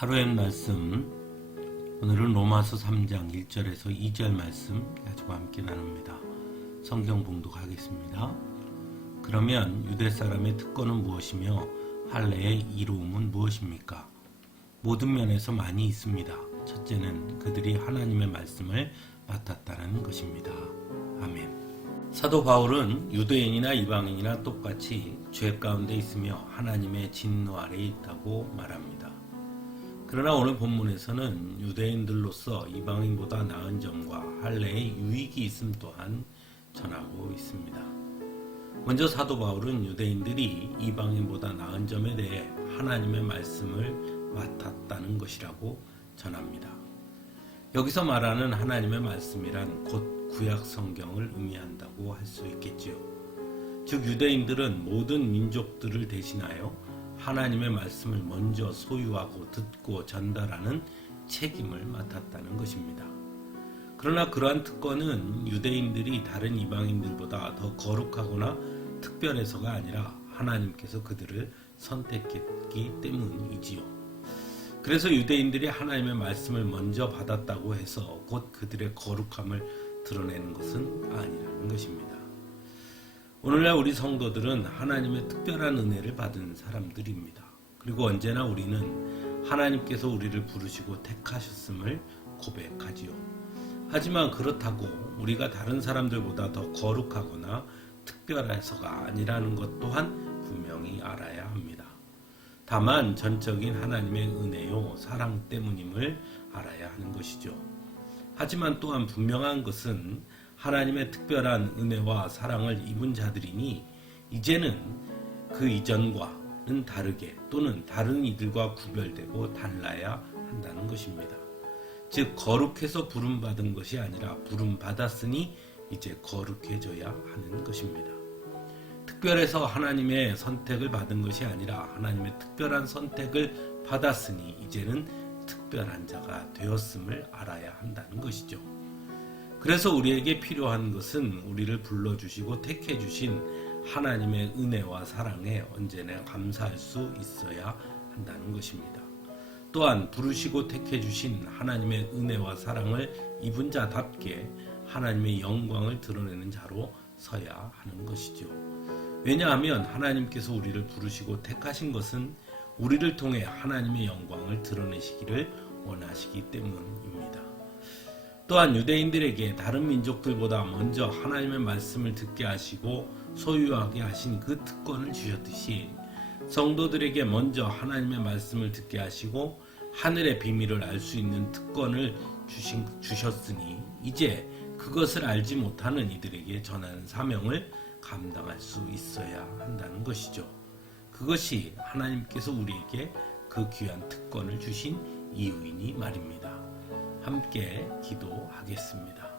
하루의 말씀, 오늘은 로마서 3장 1절에서 2절 말씀 가지고 함께 나눕니다. 성경 봉독하겠습니다. 그러면 유대 사람의 특권은 무엇이며 할례의 이로움은 무엇입니까? 모든 면에서 많이 있습니다. 첫째는 그들이 하나님의 말씀을 맡았다는 것입니다. 아멘. 사도 바울은 유대인이나 이방인이나 똑같이 죄 가운데 있으며 하나님의 진노 아래에 있다고 말합니다. 그러나 오늘 본문에서는 유대인들로서 이방인보다 나은 점과 할례의 유익이 있음 또한 전하고 있습니다. 먼저 사도 바울은 유대인들이 이방인보다 나은 점에 대해 하나님의 말씀을 맡았다는 것이라고 전합니다. 여기서 말하는 하나님의 말씀이란 곧 구약 성경을 의미한다고 할 수 있겠지요. 즉 유대인들은 모든 민족들을 대신하여 하나님의 말씀을 먼저 소유하고 듣고 전달하는 책임을 맡았다는 것입니다. 그러나 그러한 특권은 유대인들이 다른 이방인들보다 더 거룩하거나 특별해서가 아니라 하나님께서 그들을 선택했기 때문이지요. 그래서 유대인들이 하나님의 말씀을 먼저 받았다고 해서 곧 그들의 거룩함을 드러내는 것은 아니라는 것입니다. 오늘날 우리 성도들은 하나님의 특별한 은혜를 받은 사람들입니다. 그리고 언제나 우리는 하나님께서 우리를 부르시고 택하셨음을 고백하지요. 하지만 그렇다고 우리가 다른 사람들보다 더 거룩하거나 특별해서가 아니라는 것 또한 분명히 알아야 합니다. 다만 전적인 하나님의 은혜요 사랑 때문임을 알아야 하는 것이죠. 하지만 또한 분명한 것은 하나님의 특별한 은혜와 사랑을 입은 자들이니 이제는 그 이전과는 다르게 또는 다른 이들과 구별되고 달라야 한다는 것입니다. 즉 거룩해서 부름받은 것이 아니라 부름받았으니 이제 거룩해져야 하는 것입니다. 특별해서 하나님의 선택을 받은 것이 아니라 하나님의 특별한 선택을 받았으니 이제는 특별한 자가 되었음을 알아야 한다는 것이죠. 그래서 우리에게 필요한 것은 우리를 불러주시고 택해주신 하나님의 은혜와 사랑에 언제나 감사할 수 있어야 한다는 것입니다. 또한 부르시고 택해주신 하나님의 은혜와 사랑을 입은 자답게 하나님의 영광을 드러내는 자로 서야 하는 것이죠. 왜냐하면 하나님께서 우리를 부르시고 택하신 것은 우리를 통해 하나님의 영광을 드러내시기를 원하시기 때문입니다. 또한 유대인들에게 다른 민족들보다 먼저 하나님의 말씀을 듣게 하시고 소유하게 하신 그 특권을 주셨듯이 성도들에게 먼저 하나님의 말씀을 듣게 하시고 하늘의 비밀을 알 수 있는 특권을 주셨으니 이제 그것을 알지 못하는 이들에게 전하는 사명을 감당할 수 있어야 한다는 것이죠. 그것이 하나님께서 우리에게 그 귀한 특권을 주신 이유이니 말입니다. 함께 기도하겠습니다.